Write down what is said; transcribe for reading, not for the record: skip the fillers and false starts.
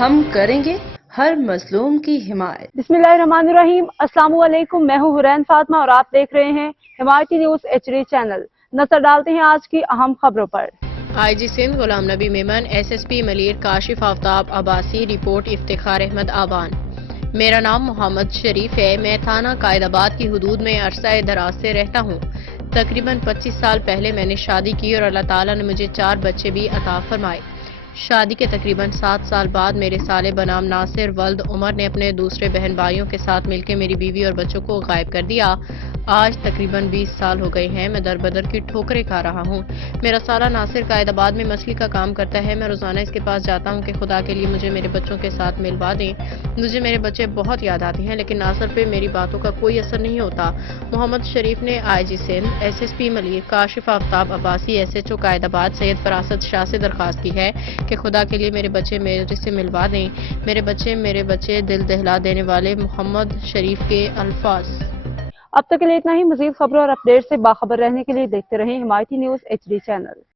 ہم کریں گے ہر مظلوم کی حمایت۔ بسم اللہ الرحمن الرحیم۔ السلام علیکم، میں ہوں حرین فاطمہ اور آپ دیکھ رہے ہیں حمایتی نیوز HD چینل۔ نظر ڈالتے ہیں آج کی اہم خبروں پر۔ آئی جی سندھ غلام نبی میمن، SSP ملیر کاشف آفتاب عباسی، رپورٹ افتخار احمد آبان۔ میرا نام محمد شریف ہے، میں تھانہ قائد آباد کی حدود میں عرصہ دراز سے رہتا ہوں۔ تقریباً 25 سال پہلے میں نے شادی کی اور اللہ تعالیٰ نے مجھے 4 بچے بھی عطا فرمائے۔ شادی کے تقریباً 7 سال بعد میرے سالے بنام ناصر ولد عمر نے اپنے دوسرے بہن بھائیوں کے ساتھ مل کے میری بیوی اور بچوں کو غائب کر دیا۔ آج تقریباً 20 سال ہو گئے ہیں، میں در بدر کی ٹھوکریں کھا رہا ہوں۔ میرا سالہ ناصر قائد آباد میں مچھلی کا کام کرتا ہے، میں روزانہ اس کے پاس جاتا ہوں کہ خدا کے لیے مجھے میرے بچوں کے ساتھ ملوا دیں۔ مجھے میرے بچے بہت یاد آتے ہیں، لیکن ناصر پہ میری باتوں کا کوئی اثر نہیں ہوتا۔ محمد شریف نے IG سندھ، SSP ملیر کاشف آفتاب عباسی، SHO قائد آباد سید فراست شاہ سے درخواست کی ہے کہ خدا کے لیے میرے بچے میرے سے ملوا دیں۔ میرے بچے دل دہلا دینے والے محمد شریف کے الفاظ۔ اب تک کے لیے اتنا ہی۔ مزید خبروں اور اپڈیٹ سے باخبر رہنے کے لیے دیکھتے رہیں حمایتی نیوز HD چینل۔